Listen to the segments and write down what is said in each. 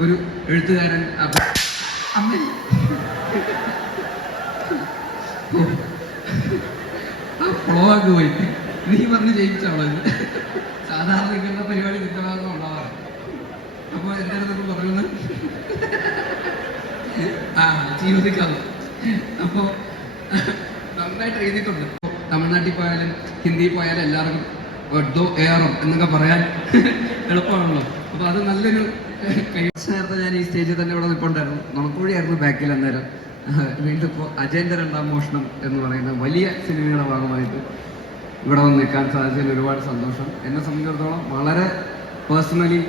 ഒരു എഴുത്തുകാരൻ അമ്മ. പോയി നീ പറഞ്ഞ് ജയിച്ചോളൂ ഇത്. സാധാരണ നിൽക്കുന്ന പരിപാടി നിന്റെ ഉണ്ടാവാറ് അപ്പൊ എന്റെ അടുത്തൊക്കെ പറയുന്നത് ആ ജീവിതക്കാവ് അപ്പൊ നന്നായിട്ട് എഴുതിയിട്ടുണ്ട്. തമിഴ്നാട്ടിൽ പോയാലും ഹിന്ദി പോയാലും എല്ലാവർക്കും ഡോ എന്നൊക്കെ പറയാൻ എളുപ്പമാണല്ലോ. അപ്പൊ അത് നല്ലൊരു കൈ നേരത്തെ ഞാൻ ഈ സ്റ്റേജിൽ തന്നെ ഇവിടെ നിൽപ്പുണ്ടായിരുന്നു നുണക്കുഴിയായിരുന്നു ബാക്കിൽ അന്നേരം. വീണ്ടും ഇപ്പോൾ അജയന്റെ രണ്ടാം മോഷണം എന്ന് പറയുന്ന വലിയ സിനിമയുടെ ഭാഗമായിട്ട് ഇവിടെ വന്ന് നിൽക്കാൻ സാധിച്ചതിൽ ഒരുപാട് സന്തോഷം. എന്നെ സംബന്ധിച്ചിടത്തോളം വളരെ പേഴ്സണലി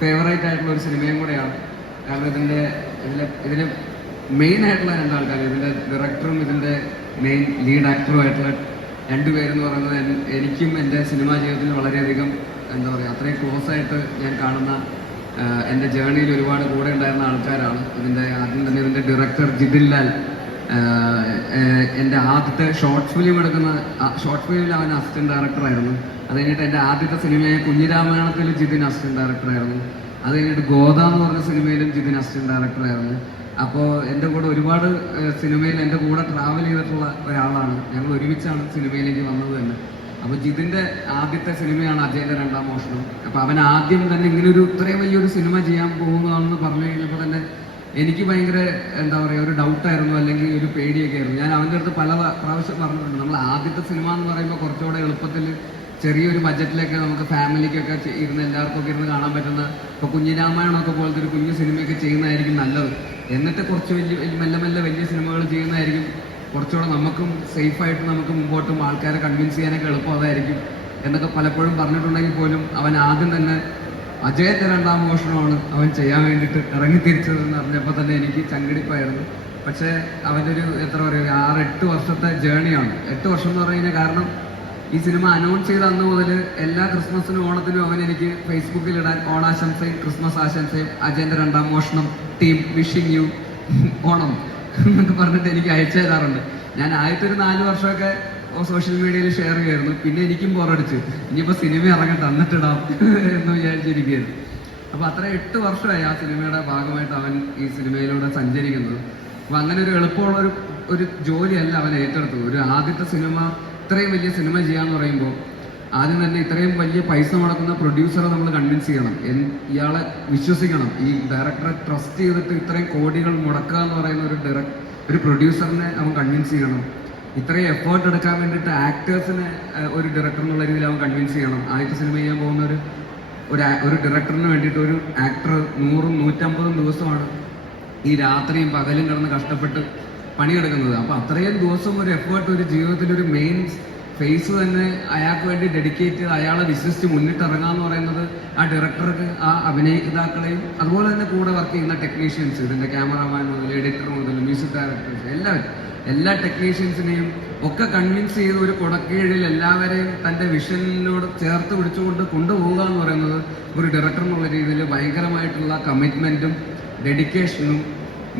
ഫേവറേറ്റ് ആയിട്ടുള്ള ഒരു സിനിമയും കൂടെയാണ്. കാരണം ഇതിന്റെ ഇതിലെ ഇതിൽ മെയിൻ ആയിട്ടുള്ള രണ്ടാൾക്കാർ ഇതിന്റെ ഡയറക്ടറും ഇതിന്റെ മെയിൻ ലീഡ് ആക്ടറും ആയിട്ടുള്ള രണ്ടുപേരെന്ന് പറയുന്നത് എനിക്കും എന്റെ സിനിമാ ജീവിതത്തിൽ വളരെയധികം എന്താ പറയുക അത്രയും ക്ലോസ് ആയിട്ട് ഞാൻ കാണുന്ന എന്റെ ജേർണിയിൽ ഒരുപാട് കൂടെ ഉണ്ടായിരുന്ന ആൾക്കാരാണ്. ഇതിന്റെ ആദ്യം തന്നെ ഇതിന്റെ ഡയറക്ടർ ജിതിൻ ലാൽ. എന്റെ ആദ്യത്തെ ഷോർട്ട് ഫിലിം എടുക്കുന്ന ഷോർട്ട് ഫിലിമിൽ അവൻ അസിസ്റ്റന്റ് ഡയറക്ടറായിരുന്നു അത് കഴിഞ്ഞിട്ട് എന്റെ ആദ്യത്തെ സിനിമയായ കുഞ്ഞിരാമായണത്തിൽ ജിതിൻ അസിസ്റ്റന്റ് ഡയറക്ടറായിരുന്നു അത് കഴിഞ്ഞിട്ട് ഗോദ എന്ന് പറഞ്ഞ സിനിമയിലും ജിതിൻ അസിസ്റ്റന്റ് ഡയറക്ടറായിരുന്നു അപ്പോൾ എന്റെ കൂടെ ഒരുപാട് സിനിമയിൽ എന്റെ കൂടെ ട്രാവൽ ചെയ്തിട്ടുള്ള ഒരാളാണ്. ഞങ്ങൾ ഒരുമിച്ചാണ് സിനിമയിലേക്ക് വന്നത് തന്നെ. അപ്പോൾ ജിതിന്റെ ആദ്യത്തെ സിനിമയാണ് അജയന്റെ രണ്ടാം മോഷണം. അപ്പൊ അവൻ ആദ്യം തന്നെ ഇങ്ങനെ ഒരു ഇത്രയും വലിയൊരു സിനിമ ചെയ്യാൻ പോകുന്നതാണെന്ന് പറഞ്ഞു കഴിഞ്ഞപ്പോൾ തന്നെ എനിക്ക് ഭയങ്കര എന്താ പറയുക ഒരു ഡൗട്ടായിരുന്നു അല്ലെങ്കിൽ ഒരു പേടിയൊക്കെ ആയിരുന്നു. ഞാൻ അവന്റെ അടുത്ത് പല പ്ര- പ്രാവശ്യം പറഞ്ഞിട്ടുണ്ട്. നമ്മൾ ആദ്യത്തെ സിനിമ എന്ന് പറയുമ്പോൾ കുറച്ചുകൂടെ എളുപ്പത്തിൽ ചെറിയൊരു ബജറ്റിലൊക്കെ നമുക്ക് ഫാമിലിക്കൊക്കെ ഇരുന്ന് എല്ലാവർക്കും ഒക്കെ ഇരുന്ന് കാണാൻ പറ്റുന്ന ഇപ്പോൾ കുഞ്ഞിരാമായണമൊക്കെ പോലത്തെ ഒരു കുഞ്ഞു സിനിമയൊക്കെ ചെയ്യുന്നതായിരിക്കും നല്ലത്. എന്നിട്ട് കുറച്ച് വലിയ മെല്ലെ മെല്ലെ വലിയ സിനിമകൾ ചെയ്യുന്നതായിരിക്കും കുറച്ചുകൂടെ നമുക്കും സേഫായിട്ട് നമുക്ക് മുമ്പോട്ടും ആൾക്കാരെ കൺവിൻസ് ചെയ്യാനൊക്കെ എളുപ്പം അതായിരിക്കും എന്നൊക്കെ പലപ്പോഴും പറഞ്ഞിട്ടുണ്ടെങ്കിൽ പോലും അവൻ ആദ്യം തന്നെ അജയത്തെ രണ്ടാം മോഷണമാണ് അവൻ ചെയ്യാൻ വേണ്ടിയിട്ട് ഇറങ്ങി തിരിച്ചതെന്ന് അറിഞ്ഞപ്പോൾ തന്നെ എനിക്ക് ചങ്കടിപ്പായിരുന്നു. പക്ഷേ അവന്റെ ഒരു എത്ര പറയുക ആറ് എട്ട് വർഷത്തെ ജേണിയാണ് എട്ട് വർഷം എന്ന് പറഞ്ഞു കാരണം ഈ സിനിമ അനൗൺസ് ചെയ്ത അന്ന് മുതൽ എല്ലാ ക്രിസ്മസിനും ഓണത്തിനും അവൻ എനിക്ക് ഫേസ്ബുക്കിൽ ഇടാൻ ഓണാശംസയും ക്രിസ്മസ് ആശംസയും അജയന്റെ രണ്ടാം മോഷണം ടീം വിഷിംഗ് യു ഓണം. എന്നൊക്കെ പറഞ്ഞിട്ട് എനിക്ക് അയച്ചു തരാറുണ്ട്. ഞാൻ ആദ്യത്തെ ഒരു നാല് വർഷമൊക്കെ സോഷ്യൽ മീഡിയയിൽ ഷെയർ ചെയ്യായിരുന്നു പിന്നെ എനിക്കും പുറടിച്ചു ഇനിയിപ്പോൾ സിനിമ ഇറങ്ങട്ടെ എന്നിട്ടിടാം എന്ന് വിചാരിച്ചിരിക്കുകയായിരുന്നു. അപ്പോൾ അത്ര എട്ട് വർഷമായി ആ സിനിമയുടെ ഭാഗമായിട്ട് അവൻ ഈ സിനിമയിലൂടെ സഞ്ചരിക്കുന്നത്. അപ്പോൾ അങ്ങനെ ഒരു എളുപ്പമുള്ള ഒരു ഒരു ജോലിയല്ല അവൻ ഏറ്റെടുത്തത്. ഒരു ആദ്യത്തെ സിനിമ ഇത്രയും വലിയ സിനിമ ചെയ്യാന്ന് പറയുമ്പോൾ ആദ്യം തന്നെ ഇത്രയും വലിയ പൈസ മുടക്കുന്ന പ്രൊഡ്യൂസറെ നമ്മൾ കൺവിൻസ് ചെയ്യണം. ഇയാളെ വിശ്വസിക്കണം. ഈ ഡയറക്ടറെ ട്രസ്റ്റ് ചെയ്തിട്ട് ഇത്രയും കോടികൾ മുടക്കുക എന്ന് പറയുന്ന ഒരു ഒരു പ്രൊഡ്യൂസറിനെ അവൻ കൺവിൻസ് ചെയ്യണം. ഇത്രയും എഫേർട്ട് എടുക്കാൻ വേണ്ടിയിട്ട് ആക്ടേഴ്സിനെ ഒരു ഡയറക്ടർ എന്നുള്ള രീതിയിൽ അവൻ കൺവിൻസ് ചെയ്യണം. ആദ്യത്തെ സിനിമ ചെയ്യാൻ പോകുന്ന ഒരു ഒരു ഒരു ഡയറക്ടറിന് വേണ്ടിയിട്ട് ഒരു ആക്ടർ നൂറും നൂറ്റമ്പതും ദിവസമാണ് ഈ രാത്രിയും പകലും കിടന്ന് കഷ്ടപ്പെട്ട് പണിയെടുക്കുന്നത്. അപ്പൊ അത്രയും ദിവസം ഒരു എഫേർട്ട് ഒരു ജീവിതത്തിൽ ഒരു മെയിൻ ഫേസ് തന്നെ അയാൾക്ക് വേണ്ടി ഡെഡിക്കേറ്റ് ചെയ്ത് അയാളെ വിശ്വസിച്ച് മുന്നിട്ടിറങ്ങുക എന്ന് പറയുന്നത് ആ ഡയറക്ടർക്ക് ആ അഭിനയിതാക്കളെയും അതുപോലെ തന്നെ കൂടെ വർക്ക് ചെയ്യുന്ന ടെക്നീഷ്യൻസ് ഇതിന്റെ ക്യാമറമാൻ മുതൽ എഡിറ്റർ മുതൽ മ്യൂസിക് ഡയറക്ടേഴ്സ് എല്ലാവരും. എല്ലാ ടെക്നീഷ്യൻസിനെയും ഒക്കെ കൺവിൻസ് ചെയ്ത് ഒരു കുടക്കീഴിൽ എല്ലാവരെയും തന്റെ വിഷനിലൂടെ ചേർത്ത് പിടിച്ചുകൊണ്ട് കൊണ്ടുപോകുക എന്ന് പറയുന്നത് ഒരു ഡയറക്ടർ എന്നുള്ള രീതിയിൽ ഭയങ്കരമായിട്ടുള്ള കമ്മിറ്റ്മെന്റും ഡെഡിക്കേഷനും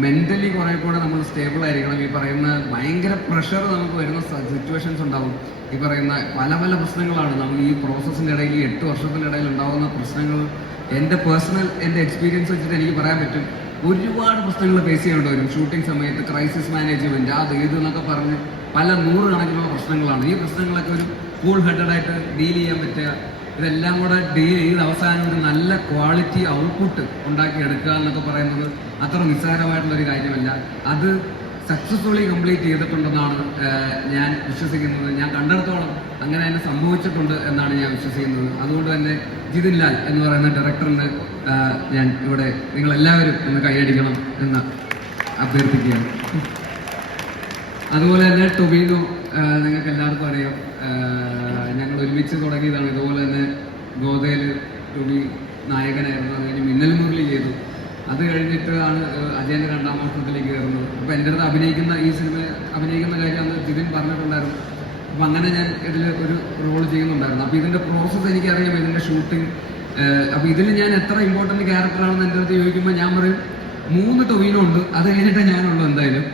മെന്റലി കുറെ കൂടെ നമ്മൾ സ്റ്റേബിൾ ആയിരിക്കണം. ഈ പറയുന്ന ഭയങ്കര പ്രഷർ നമുക്ക് വരുന്ന സിറ്റുവേഷൻസ് ഉണ്ടാവും. ഈ പറയുന്ന പല പല പ്രശ്നങ്ങളാണ്. നമ്മൾ ഈ പ്രോസസ്സിന്റെ ഇടയിൽ ഈ എട്ട് വർഷത്തിന്റെ ഇടയിൽ ഉണ്ടാകുന്ന പ്രശ്നങ്ങൾ എന്റെ പേഴ്സണൽ എന്റെ എക്സ്പീരിയൻസ് വെച്ചിട്ട് എനിക്ക് പറയാൻ പറ്റും. ഒരുപാട് പ്രശ്നങ്ങൾ ഫേസ് ചെയ്യേണ്ടി വരും. ഷൂട്ടിംഗ് സമയത്ത് ക്രൈസിസ് മാനേജ്മെന്റ് അത് ഇത് എന്നൊക്കെ പറഞ്ഞ് പല നൂറുകണക്കിനുള്ള പ്രശ്നങ്ങളാണ്. ഈ പ്രശ്നങ്ങളൊക്കെ ഒരു കൂൾ ഹെഡഡായിട്ട് ഡീൽ ചെയ്യാൻ പറ്റുക. ഇതെല്ലാം കൂടെ ഡീൽ ചെയ്ത് അവസാനം ഒരു നല്ല ക്വാളിറ്റി ഔട്ട്പുട്ട് ഉണ്ടാക്കിയെടുക്കുക എന്നൊക്കെ പറയുന്നത് അത്ര നിസ്സാരമായിട്ടുള്ളൊരു കാര്യമല്ല. അത് സക്സസ്ഫുള്ളി കംപ്ലീറ്റ് ചെയ്തിട്ടുണ്ടെന്നാണ് ഞാൻ വിശ്വസിക്കുന്നത്. ഞാൻ കണ്ടിടത്തോളം അങ്ങനെ തന്നെ സംഭവിച്ചിട്ടുണ്ട് എന്നാണ് ഞാൻ വിശ്വസിക്കുന്നത്. അതുകൊണ്ട് തന്നെ ജിതിൻ ലാൽ എന്ന് പറയുന്ന ഡയറക്ടറിന് ഞാൻ ഇവിടെ നിങ്ങൾ എല്ലാവരും ഒന്ന് കൈയടിക്കണം എന്ന് അഭ്യർത്ഥിക്കുകയാണ്. അതുപോലെ തന്നെ ടൊബീനോ നിങ്ങൾക്ക് എല്ലാവർക്കും അറിയാം. ഞങ്ങൾ ഒരുമിച്ച് തുടങ്ങിയതാണ്. ഇതുപോലെ തന്നെ ഗോതയിൽ ടൊബി നായകനായിരുന്നു. അത് കഴിഞ്ഞ് മിന്നൽ മുരളി ചെയ്തു. അത് കഴിഞ്ഞിട്ടാണ് ആണ് അജയന്റെ രണ്ടാം വർഷത്തിലേക്ക് കയറുന്നത്. അപ്പൊ എന്റെ അടുത്ത് അഭിനയിക്കുന്ന ഈ സിനിമ അഭിനയിക്കുന്ന കാര്യം അന്ന് ജിതിൻ പറഞ്ഞിട്ടുണ്ടായിരുന്നു. അപ്പൊ അങ്ങനെ ഞാൻ ഇതിൽ ഒരു റോൾ ചെയ്യുന്നുണ്ടായിരുന്നു. അപ്പോൾ ഇതിന്റെ പ്രോസസ്സ് എനിക്കറിയാം ഇതിന്റെ ഷൂട്ടിംഗ് അപ്പോൾ ഇതിൽ ഞാൻ എത്ര ഇമ്പോർട്ടന്റ് ക്യാരക്ടറാണെന്ന് എന്റെ അടുത്ത് ചോദിക്കുമ്പോൾ ഞാൻ പറയും മൂന്ന് ടൊവീനോ ഉണ്ട് അത് കഴിഞ്ഞിട്ട് ഞാനുള്ളൂ എന്തായാലും.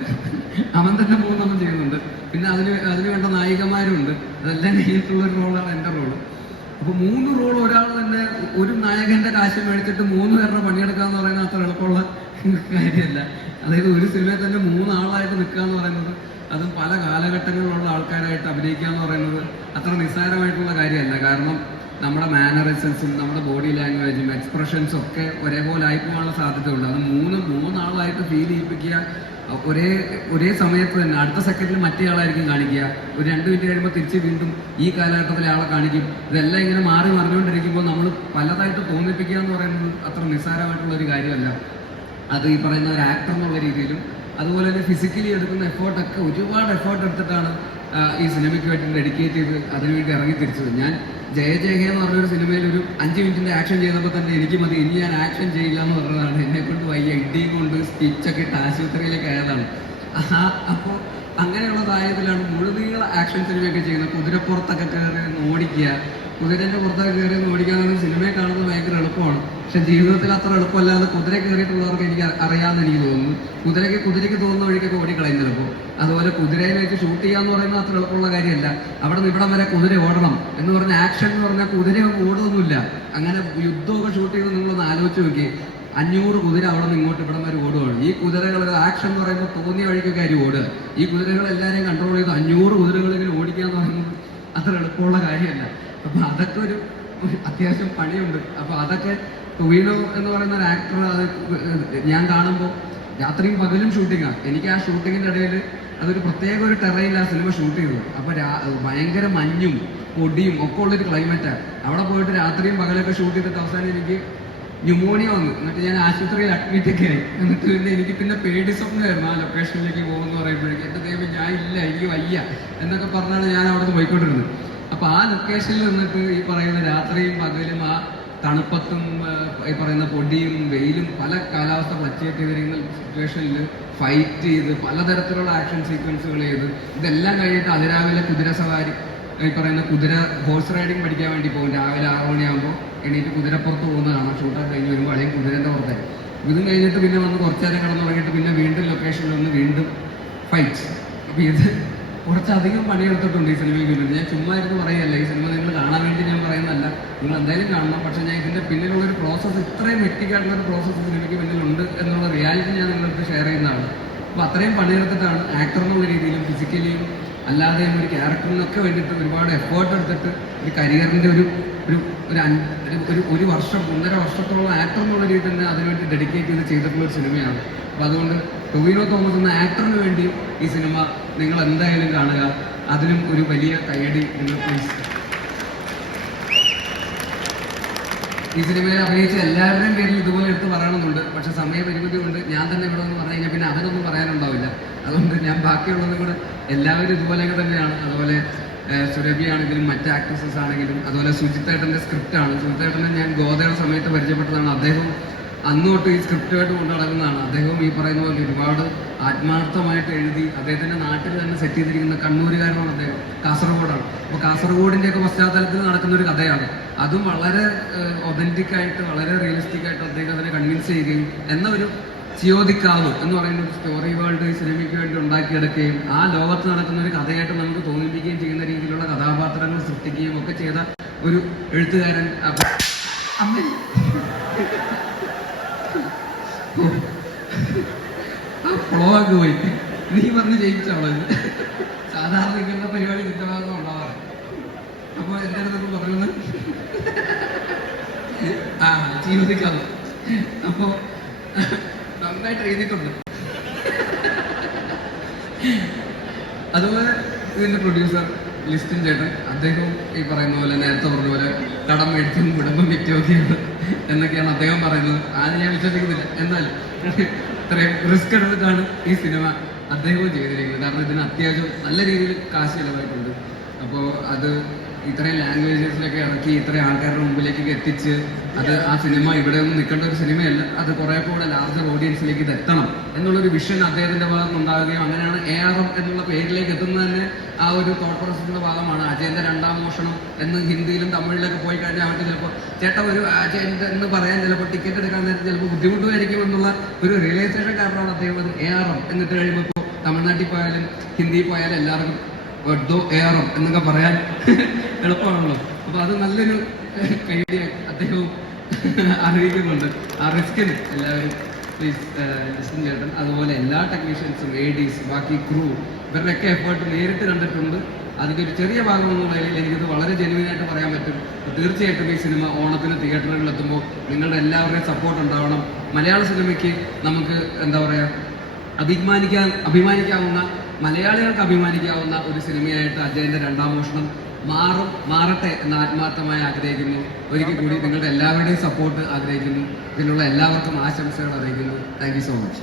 അവൻ തന്നെ മൂന്നെണ്ണം ചെയ്യുന്നുണ്ട്. പിന്നെ അതിന് അതിന് വേണ്ട നായികമാരുണ്ട്. അതെല്ലാം കഴിഞ്ഞിട്ടുള്ള ഒരു റോളാണ് എന്റെ റോൾ അപ്പോൾ മൂന്ന് റോൾ ഒരാൾ ഒരു നായകന്റെ കാശ് മേടിച്ചിട്ട് മൂന്ന് പേരുടെ പണിയെടുക്കുക എന്ന് പറയുന്നത് അത്ര എളുപ്പമുള്ള കാര്യമല്ല. അതായത് ഒരു സിനിമയിൽ തന്നെ മൂന്നാളായിട്ട് നിൽക്കുക എന്ന് പറയുന്നത് അത് പല കാലഘട്ടങ്ങളിലുള്ള ആൾക്കാരായിട്ട് അഭിനയിക്കുക എന്ന് പറയുന്നത് അത്ര നിസ്സാരമായിട്ടുള്ള കാര്യമല്ല. കാരണം നമ്മുടെ മാനറിസംസും നമ്മുടെ ബോഡി ലാംഗ്വേജും എക്സ്പ്രഷൻസും ഒക്കെ ഒരേപോലെ ആയിപ്പോകാനുള്ള സാധ്യതയുണ്ട്. അത് മൂന്ന് മൂന്നാളായിട്ട് ഫീൽ ചെയ്യിപ്പിക്കുക ഒരേ ഒരേ സമയത്ത് തന്നെ അടുത്ത സെക്കൻഡിൽ മറ്റേ ആളായിരിക്കും കാണിക്കുക. ഒരു രണ്ട് മിനിറ്റ് കഴിയുമ്പോൾ തിരിച്ച് വീണ്ടും ഈ കാലഘട്ടത്തിലെ ആളെ കാണിക്കും. ഇതെല്ലാം ഇങ്ങനെ മാറി മറിഞ്ഞുകൊണ്ടിരിക്കുമ്പോൾ നമ്മൾ പലതായിട്ട് തോന്നിപ്പിക്കുക എന്ന് പറയുന്നത് അത്ര നിസ്സാരമായിട്ടുള്ള ഒരു കാര്യമല്ല. അത് ഈ പറയുന്ന ഒരു ആക്ടർ എന്നുള്ള രീതിയിലും അതുപോലെ തന്നെ ഫിസിക്കലി എടുക്കുന്ന എഫേർട്ടൊക്കെ ഒരുപാട് എഫേർട്ട് എടുത്തിട്ടാണ് ഈ സിനിമയ്ക്ക് വേണ്ടി ഡെഡിക്കേറ്റ് ചെയ്ത് അതിനുവേണ്ടി ഇറങ്ങി തിരിച്ചത്. ഞാൻ ജയ ജയ ഹേ എന്ന് പറഞ്ഞൊരു സിനിമയിൽ ഒരു അഞ്ച് മിനിറ്റിന്റെ ആക്ഷൻ ചെയ്തപ്പോൾ തന്നെ എനിക്ക് മതി ഇനി ഞാൻ ആക്ഷൻ ചെയ്യില്ല എന്ന് പറഞ്ഞതാണ്. എന്നെ കൊണ്ട് വയ്യ ഇടി കൊണ്ട് സ്റ്റിച്ചൊക്കെ ഇട്ട് ആശുപത്രിയിലേക്ക് ആയതാണ് അപ്പോൾ സാഹചര്യത്തിലാണ് മുഴുനീള ആക്ഷൻ സിനിമയൊക്കെ ചെയ്യുന്നത് കുതിരപ്പുറത്തൊക്കെ കയറി ഓടിക്കുക. കുതിരന്റെ പുറത്തൊക്കെ കയറി ഓടിക്കുക എന്ന് സിനിമയെ കാണുന്നത് ഭയങ്കര എളുപ്പമാണ്. പക്ഷെ ജീവിതത്തിൽ അത്ര എളുപ്പമല്ലാതെ കുതിര കയറിയിട്ടുള്ളവർക്ക് എനിക്ക് അറിയാമെന്ന് എനിക്ക് തോന്നുന്നു. കുതിരയ്ക്ക് കുതിരയ്ക്ക് തോന്നുന്ന വഴിക്കൊക്കെ ഓടിക്കളയും ചിലപ്പോൾ അതുപോലെ കുതിരയെ വെച്ച് ഷൂട്ട് ചെയ്യാന്ന് പറയുന്നത് അത്ര എളുപ്പമുള്ള കാര്യമല്ല. അവിടെ നിന്ന് ഇവിടം വരെ കുതിര ഓടണം എന്ന് പറഞ്ഞ ആക്ഷൻ എന്ന് പറഞ്ഞാൽ കുതിര ഓടുന്നില്ല അങ്ങനെ യുദ്ധമൊക്കെ ഷൂട്ട് ചെയ്ത് നിങ്ങളൊന്ന് ആലോചിച്ച് നോക്കി അഞ്ഞൂറ് കുതിര അവിടെ നിന്ന് ഇങ്ങോട്ട് ഇവിടം വരെ ഓടുകയാണ്. ഈ കുതിരകൾ ആക്ഷൻ എന്ന് പറയുമ്പോൾ തോന്നിയ വഴിക്കൊക്കെ ആയിരിക്കും ഓടുക. ഈ കുതിരകൾ എല്ലാവരെയും കൺട്രോൾ ചെയ്ത് അഞ്ഞൂറ് കുതിരകൾ ഇങ്ങനെ ഓടിക്കുക എന്ന് പറയുന്നത് അത്ര എളുപ്പമുള്ള കാര്യമല്ല. അപ്പൊ അതൊക്കെ ഒരു അത്യാവശ്യം പണിയുണ്ട്. അപ്പൊ അതൊക്കെ ടൊവിനോ എന്ന് പറയുന്ന ഒരു ആക്ടർ അത് ഞാൻ കാണുമ്പോൾ രാത്രിയും പകലും ഷൂട്ടിങ്ങാണ് എനിക്ക് ആ ഷൂട്ടിങ്ങിന്റെ ഇടയിൽ അതൊരു പ്രത്യേക ഒരു ടെറയിൽ ആ സിനിമ ഷൂട്ട് ചെയ്തു. അപ്പൊ രാ- ഭയങ്കര മഞ്ഞും പൊടിയും ഒക്കെ ഉള്ളൊരു ക്ലൈമറ്റാണ് അവിടെ പോയിട്ട് രാത്രിയും പകലൊക്കെ ഷൂട്ട് ചെയ്തിട്ട് അവസാനം എനിക്ക് ന്യൂമോണിയ വന്നു. എന്നിട്ട് ഞാൻ ആശുപത്രിയിൽ അഡ്മിറ്റ് ഒക്കെ ആയി. എന്നിട്ട് പിന്നെ എനിക്ക് പിന്നെ പേടി സ്വപ്നമായിരുന്നു. ആ ലൊക്കേഷനിലേക്ക് പോകുമെന്ന് പറയുമ്പോഴേക്കും എന്റെ ദൈവം ഞാൻ ഇല്ല എനിക്ക് വയ്യ എന്നൊക്കെ പറഞ്ഞാണ് ഞാൻ അവിടെ നിന്ന് പോയിക്കൊണ്ടിരുന്നത്. അപ്പൊ ആ ലൊക്കേഷനിൽ നിന്നിട്ട് ഈ പറയുന്ന രാത്രിയും പകലും ആ തണുപ്പത്തും ഈ പറയുന്ന പൊടിയും വെയിലും പല കാലാവസ്ഥ ഫ്ലക്ച്വേറ്റ് വരുന്ന സിറ്റുവേഷനിൽ ഫൈറ്റ് ചെയ്ത് പലതരത്തിലുള്ള ആക്ഷൻ സീക്വൻസുകൾ ചെയ്ത് ഇതെല്ലാം കഴിഞ്ഞിട്ട് അതിരാവിലെ കുതിര സവാരി ഈ പറയുന്ന കുതിര ഹോഴ്സ് റൈഡിങ് പഠിക്കാൻ വേണ്ടി പോകും. രാവിലെ ആറ് മണിയാകുമ്പോൾ എണീറ്റ് കുതിരപ്പുറത്ത് പോകുന്നത് കാണാം ഷൂട്ടൊക്കെ കഴിഞ്ഞ് വരുമ്പോൾ അല്ലെങ്കിൽ കുതിരന്റെ പുറത്തായി ഇതും കഴിഞ്ഞിട്ട് പിന്നെ വന്ന് കുറച്ചേരം കിടന്നു തുടങ്ങിയിട്ട് പിന്നെ വീണ്ടും ലൊക്കേഷനിൽ വന്ന് വീണ്ടും ഫൈറ്റ് അപ്പോൾ ഇത് കുറച്ചധികം പണിയെടുത്തിട്ടുണ്ട് ഈ സിനിമയ്ക്ക് വേണ്ടി ഞാൻ ചുമ്മാ ഇരുന്ന് പറയല്ല ഈ സിനിമ നിങ്ങൾ കാണാൻ വേണ്ടി ഞാൻ പറയുന്നതല്ല. നിങ്ങൾ എന്തായാലും കാണണം. പക്ഷേ ഞാൻ ഇതിന്റെ പിന്നിലുള്ള ഒരു പ്രോസസ്സ് ഇത്രയും മെറ്റിക്കായിട്ടുള്ള ഒരു പ്രോസസ്സ് സിനിമയ്ക്ക് പിന്നിലുണ്ട് എന്നുള്ള റിയാലിറ്റി ഞാൻ നിങ്ങൾക്ക് ഷെയർ ചെയ്യുന്നതാണ്. അപ്പോൾ അത്രയും പണിയെടുത്തിട്ടാണ് ആക്ടർ എന്നുള്ള രീതിയിലും ഫിസിക്കലിയും അല്ലാതെയും ഒരു ക്യാരക്ടറിനൊക്കെ വേണ്ടിയിട്ട് ഒരുപാട് എഫേർട്ട് എടുത്തിട്ട് ഒരു കരിയറിന്റെ ഒരു ഒരു ഒരു അഞ്ച് ഒരു- ഒരു ഒരു വർഷം ഒന്നര വർഷത്തോളം ആക്ടർ എന്നുള്ള രീതിയിൽ തന്നെ അതിനുവേണ്ടി ഡെഡിക്കേറ്റ് ചെയ്ത് ചെയ്തിട്ടുള്ള ഒരു സിനിമയാണ് അപ്പോൾ അതുകൊണ്ട് ടൊവിനോ തോമസ് എന്ന ആക്ടറിന് വേണ്ടി ഈ സിനിമ നിങ്ങൾ എന്തായാലും കാണുക. അതിനും ഒരു വലിയ കയ്യടി നിങ്ങൾ പ്ലീസ് ഈ സിനിമയിൽ അഭിനയിച്ച എല്ലാവരുടെയും പേരിൽ ഇതുപോലെ എടുത്ത് പറയണമെന്നുണ്ട്. പക്ഷെ സമയപരിമിതി കൊണ്ട് ഞാൻ തന്നെ ഇവിടെ ഒന്ന് പറഞ്ഞു കഴിഞ്ഞാൽ പിന്നെ അവരൊന്നും പറയാനുണ്ടാവില്ല. അതുകൊണ്ട് ഞാൻ ബാക്കിയുള്ളതും കൂടെ എല്ലാവരും ഇതുപോലെ തന്നെയാണ്. അതുപോലെ സുരഭി ആണെങ്കിലും മറ്റ് ആക്ട്രസസ് ആണെങ്കിലും അതുപോലെ സുജിത്തേട്ടന്റെ സ്ക്രിപ്റ്റാണ് സുജിത്തേട്ടനെ ഞാൻ ഗോതയുടെ സമയത്ത് പരിചയപ്പെട്ടതാണ്. അദ്ദേഹം അന്ന് തൊട്ട് ഈ സ്ക്രിപ്റ്റുമായിട്ട് കൊണ്ടു നടക്കുന്നതാണ്. അദ്ദേഹവും ഈ പറയുന്ന പോലെ ഒരുപാട് ആത്മാർത്ഥമായിട്ട് എഴുതി അദ്ദേഹത്തിന്റെ നാട്ടിൽ തന്നെ സെറ്റ് ചെയ്തിരിക്കുന്ന കണ്ണൂരുകാരനാണ് അദ്ദേഹം. കാസർഗോഡാണ്. അപ്പോൾ കാസർഗോഡിന്റെ ഒക്കെ പശ്ചാത്തലത്തിൽ നടക്കുന്ന ഒരു കഥയാണ്. അതും വളരെ ഒതന്റിക് ആയിട്ട് വളരെ റിയലിസ്റ്റിക് ആയിട്ട് അദ്ദേഹം അതിനെ കൺവിൻസ് ചെയ്യുകയും എന്ന ഒരു ചിയോദിക്കാവ് എന്ന് പറയുന്ന ഒരു സ്റ്റോറി വേൾഡ് സിനിമയ്ക്ക് വേണ്ടി ഉണ്ടാക്കിയെടുക്കുകയും ആ ലോകത്ത് നടക്കുന്ന ഒരു കഥയായിട്ട് നമുക്ക് തോന്നിപ്പിക്കുകയും ചെയ്യുന്ന രീതിയിലുള്ള കഥാപാത്രങ്ങൾ സൃഷ്ടിക്കുകയും ഒക്കെ ചെയ്ത ഒരു എഴുത്തുകാരൻ അമ്മേ ആ ഫ്ലോ പോയി. നീ പറഞ്ഞ് ജയിച്ചാണോ ഇത് സാധാരണ നിൽക്കുന്ന പരിപാടി ചിത്രഭാഗം ഉണ്ടാവാറ്. അപ്പൊ എന്റെ അടുത്തൊക്കെ പറയുന്നത് ആ ജീവിതക്കാവ് അപ്പോൾ നന്നായിട്ട് എഴുതിയിട്ടുണ്ട്. അതുപോലെ ഇതിന്റെ പ്രൊഡ്യൂസർ ലിസ്റ്റിൻ ചേട്ടൻ അദ്ദേഹം ഈ പറയുന്ന പോലെ നേരത്തെ പറഞ്ഞ പോലെ കടം മേടിച്ചും കുടുംബം വിറ്റുമൊക്കെയാണ് എന്നൊക്കെയാണ് അദ്ദേഹം പറയുന്നത്. ആദ്യം ഞാൻ വിശ്വസിക്കുന്നില്ല. എന്നാലും ഇത്രയും റിസ്ക് എടുത്തിട്ടാണ് ഈ സിനിമ അദ്ദേഹവും ചെയ്തിരിക്കുന്നത്. കാരണം ഇതിന് അത്യാവശ്യം നല്ല രീതിയിൽ കാശ് ചിലവായിട്ടുണ്ട്. അപ്പോൾ അത് ഇത്രയും ലാംഗ്വേജസിലൊക്കെ ഇറക്കി ഇത്രയും ആൾക്കാരുടെ മുമ്പിലേക്ക് എത്തിച്ച് അത് ആ സിനിമ ഇവിടെ ഒന്നും നിൽക്കേണ്ട ഒരു സിനിമയല്ല അത് കുറെ കൂടെ ലാർജർ ഓഡിയൻസിലേക്ക് ഇത് എത്തണം. എന്നുള്ളൊരു വിഷൻ അദ്ദേഹത്തിന്റെ ഭാഗത്തുനിന്ന് ഉണ്ടാവുകയും അങ്ങനെയാണ് എ ആർ എം എന്നുള്ള പേരിലേക്ക് എത്തുന്നത് തന്നെ ആ ഒരു തോട്ട് പ്രോസസ്സിന്റെ ഭാഗമാണ് അജയന്റെ രണ്ടാം മോഷണം എന്ന് ഹിന്ദിയിലും തമിഴിലൊക്കെ പോയി കഴിഞ്ഞാൽ അവർക്ക് ചിലപ്പോൾ ചേട്ടൻ ഒരു അജയന്റെ എന്ന് പറയാൻ ചിലപ്പോൾ ടിക്കറ്റ് എടുക്കാൻ നേരത്തെ ചിലപ്പോൾ ബുദ്ധിമുട്ടുമായിരിക്കും എന്നുള്ള ഒരു റിയലൈസേഷൻ കാരണമാണ് അദ്ദേഹം എ ആർ എം എന്നിട്ട് കഴിയുമ്പോൾ ഇപ്പോൾ തമിഴ്നാട്ടിൽ പോയാലും ഹിന്ദിയിൽ പോയാലും എല്ലാവർക്കും ഡോ എ ആർ എം എന്നൊക്കെ പറയാൻ എളുപ്പമാണല്ലോ. അപ്പോൾ അത് നല്ലൊരു കൈഡി അദ്ദേഹവും അറിയിക്കുന്നുണ്ട്. ആ റിസ്കിന് എല്ലാവരും പ്ലീസ് ലിസ്റ്റിൻ ചേട്ടൻ അതുപോലെ എല്ലാ ടെക്നീഷ്യൻസും എ ബാക്കി ക്രൂ ഇവരുടെയൊക്കെ എഫേർട്ട് നേരിട്ട് കണ്ടിട്ടുണ്ട്. അതിന്റെ ഒരു ചെറിയ ഭാഗം എന്നുള്ള നിലയിൽ എനിക്കിത് വളരെ ജെനുവിനായിട്ട് പറയാൻ പറ്റും. തീർച്ചയായിട്ടും ഈ സിനിമ ഓണത്തിന് തിയേറ്ററുകളിൽ എത്തുമ്പോൾ നിങ്ങളുടെ എല്ലാവരുടെയും സപ്പോർട്ട് ഉണ്ടാവണം. മലയാള സിനിമയ്ക്ക് നമുക്ക് എന്താ പറയുക അഭിമാനിക്കാൻ അഭിമാനിക്കാവുന്ന മലയാളികൾക്ക് അഭിമാനിക്കാവുന്ന ഒരു സിനിമയായിട്ട് അജയന്റെ രണ്ടാം മോഷണം മാറും മാറട്ടെ എന്ന് ആത്മാർത്ഥമായി ആഗ്രഹിക്കുന്നു. ഒരിക്കൽ കൂടി നിങ്ങളുടെ എല്ലാവരുടെയും സപ്പോർട്ട് ആഗ്രഹിക്കുന്നു. ഇതിനുള്ള എല്ലാവർക്കും ആശംസകൾ അറിയിക്കുന്നു. Thank so much